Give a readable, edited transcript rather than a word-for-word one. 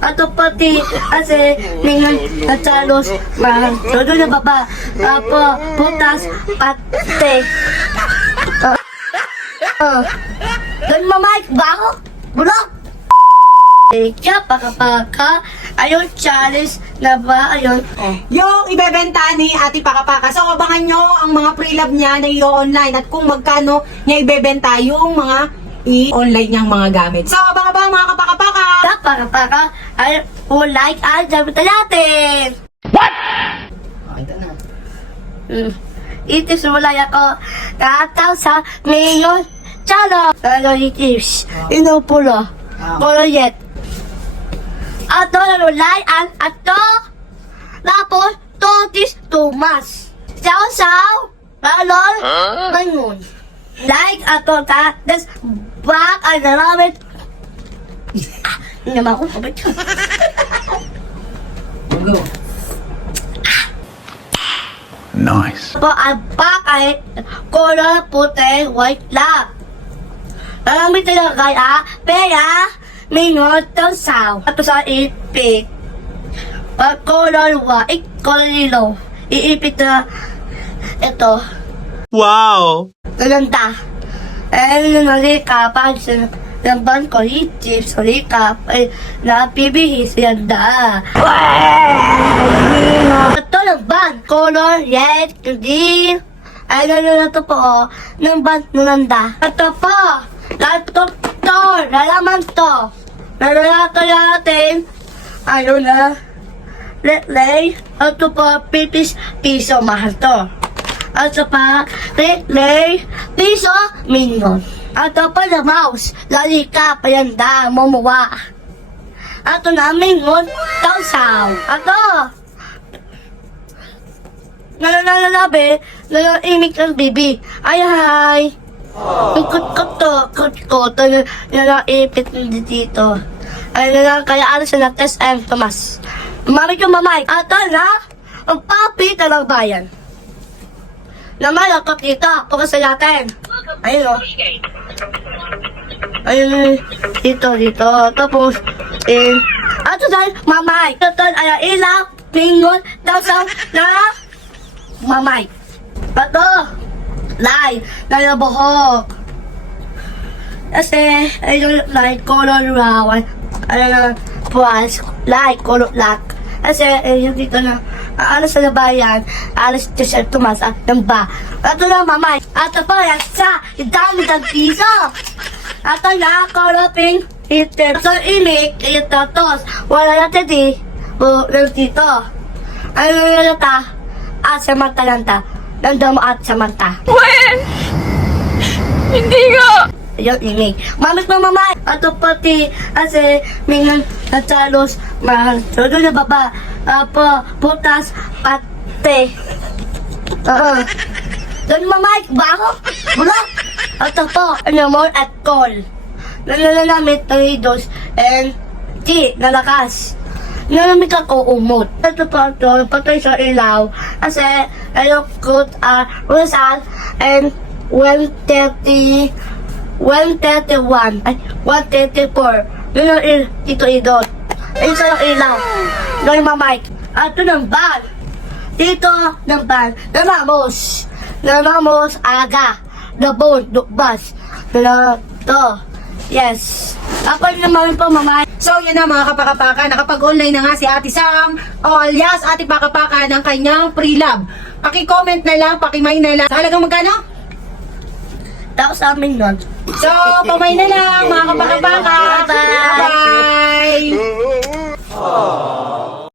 Ato pati kasi mingan at salos todo na baba. Apo putas pate. Dan mamay bago bulok. Kaya paka ayun challenge na ba ayun Yung ibebenta ni Ate Pakapaka. So, abangan nyo ang mga pre-love niya na i-online at kung magkano niya ibebenta yung mga i-online niyang mga gamit. So, abang-abang mga kapakapaka! paka ay like at sabi natin. What? Ito na. Itis mulay ako kataw sa ngayon chalo ano itis inupulo poloyet ato na like at ato tapos totis tumas saw lalol ngayon like ato ta des back ang naramit naman ko kapit Go. Nice. po ang bakay color puti white lang. Alam mo tayo kaya pera minot ng saw at sa ipit. Pag color white color yellow iipit na ito Wow. ganda. Ayun na nalika pag lamban ko itip sa lika ay napibihis yanda. Ito lamban color red green ay na to po ng ban nulanda. Ito po laptop to lalaman to lalalato natin ayun na lay ito po pipis piso mahal to. Ito pa lay piso minyon. Ato pa na mouse, lalika, payanda, momuwa. Ato na mingon, tausaw. Ato. Nalalalabi, nalaimik ng bibi. Ay, hay. Ang kut-kut to, nalaipit dito. Ay, kaya ano sila, Tess and Tomas. Mami ko mamay. Ato na, ang papi talang bayan. Naman, ako kita, pagkasay natin. Ayun o. Ayun, dito. Tapos, ato dahil, mamay. Ito, ay ilaw, pingon, dasang, na, mamay. Ato, lay, nalabuhok. Kasi, ayun, light color rawan. Ayun, puwas, light color black. Kasi, ayun, dito na, alas sa labayan, alas sa Tomas at Namba. Ato na, mamay. Ato pa, sa dami ng piso. Ato na, koloping hitter. So, imik, ito, tos. Wala natin di. Dito. Ano na ta? At sa mata lang ta. Nandang mo at sa mata. When? Hindi nga! Ayun, imik. Mamit mo, mamay. Ato pati, kasi, mingan at salos, todo na baba. Apo, putas, pate. Dan mamay, bago, bulak. Ato po, more at call. Nalalamit tornadoes and nalakas. Nalamit ako umot. Ito po ito, patay sa ilaw. Kasi, ayok ko, result and 130, 131, ay, 134. Yun yung ito idot. Ayun sa ilaw. Ngayon mamay. Ato ng ban. Dito ng ban. Namamos. Aga. Nabon. Dukbas. To. Yes. Ako naman po mamay. So, yun na mga kapakapaka. Nakapag-online na nga si Ate Sam o alias Ate Pakapaka ng kanyang pre-love. Paki-comment na lang, paki-may na lang. Sa halagang magkano? Tapos sa amin nun. So, pamay na lang mga kapakapaka.